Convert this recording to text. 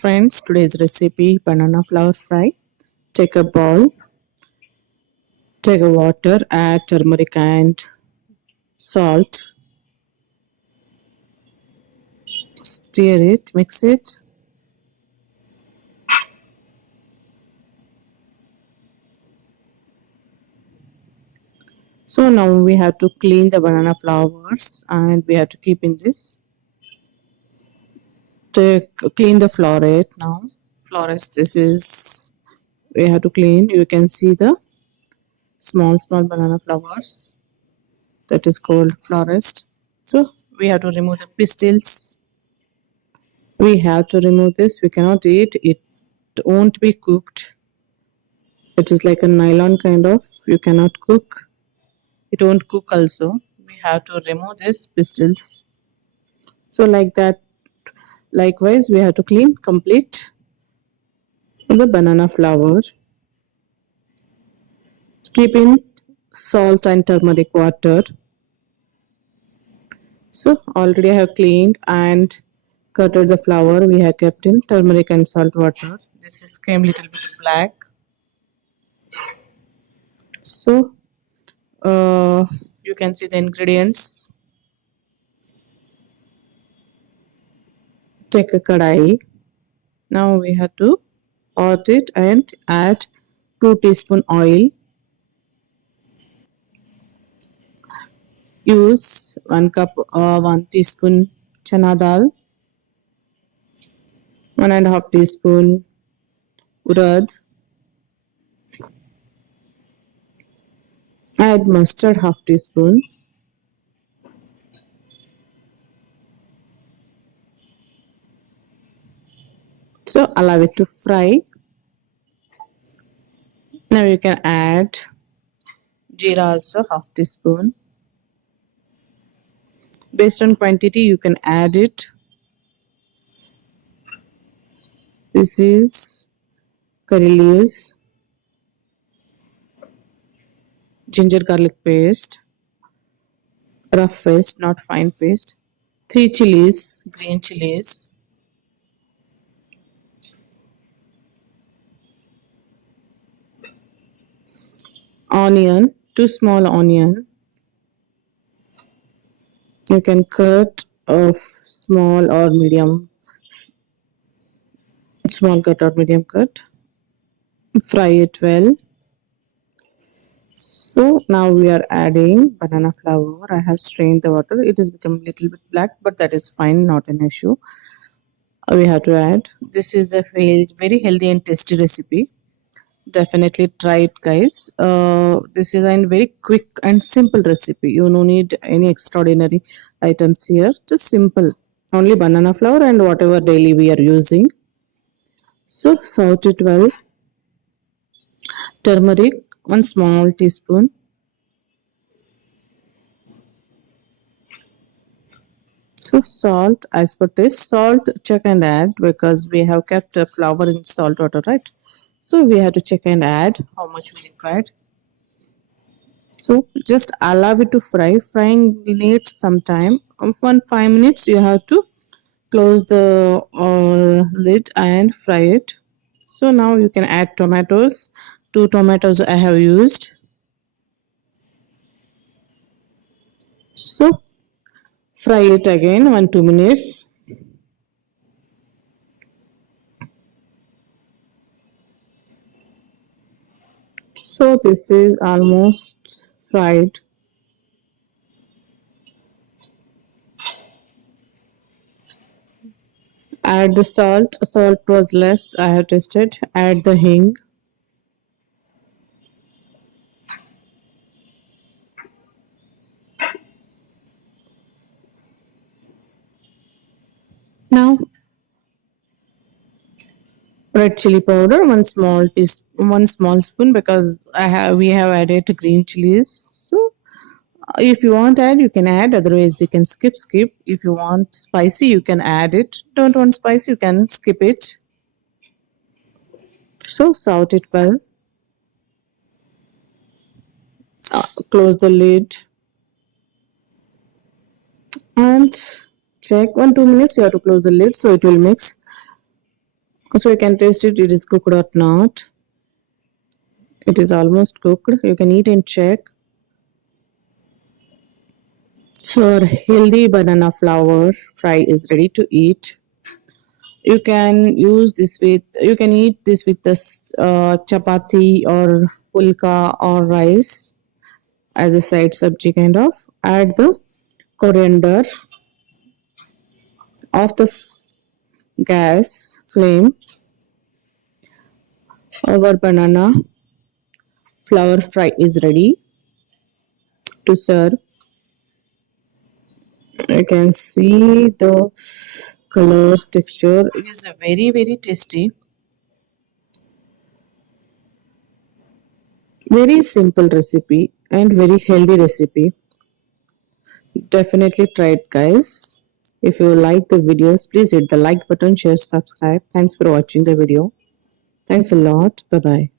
friends, today's recipe banana flour fry. Take a bowl, take a water, add turmeric and salt, stir it, mix it. So now we have to clean the banana flowers and we have to keep in this. Take clean the floret now. Florets, this is we have to clean. You can see the small banana flowers. That is called florist. So we have to remove the pistils. We have to remove this. We cannot eat it. Won't be cooked. It is like a nylon kind of. You cannot cook. It won't cook also. We have to remove this pistils. So like that. Likewise, we have to clean complete the banana flour. Keep in salt and turmeric water. So already I have cleaned and cutted the flour. We have kept in turmeric and salt water. This is came little bit black. So you can see the ingredients. Take a kadai. Now we have to hot it and add 2 teaspoon oil. Use 1 teaspoon chana dal, 1.5 teaspoon urad. Add mustard half teaspoon. So allow it to fry. Now you can add jeera also half teaspoon. Based on quantity you can add it. This is curry leaves, ginger garlic paste, rough paste, not fine paste, 3 chilies, green chilies, onion, 2 small onion. You can cut of small or medium, small cut or medium cut. Fry it well. So now we are adding banana flour. I have strained the water. It has become a little bit black, but that is fine, not an issue. We have to add. This is a very healthy and tasty recipe. Definitely try it, guys. This is a very quick and simple recipe. You no need any extraordinary items here. Just simple. Only banana flour and whatever daily we are using. So salt it well. Turmeric, 1 small teaspoon. So salt as per taste. Salt check and add because we have kept flour in salt water, right? So we have to check and add how much we required. So just allow it to fry. Frying needs some time. For 5 minutes you have to close the lid and fry it. So now you can add tomatoes. 2 tomatoes I have used. So fry it again 1-2 minutes. So this is almost fried. Add the salt. Salt was less. I have tasted. Add the hing. Now red chili powder, 1 small spoon because we have added green chilies. So if you want add, you can add. Otherwise, you can skip. If you want spicy, you can add it. Don't want spicy, you can skip it. So saute it well. Close the lid and check 1-2 minutes. You have to close the lid so it will mix. So you can taste it, it is cooked or not. It is almost cooked. You can eat and check. So our healthy banana flour fry is ready to eat. You can eat this with the chapati or pulka or rice as a side sabji kind of. Add the coriander off the gas flame. Our banana flour fry is ready to serve. You can see the color texture. It is a very tasty, very simple recipe and very healthy recipe. Definitely try it, guys. If you like the videos, please hit the like button, share, subscribe. Thanks for watching the video. Thanks a lot. Bye bye.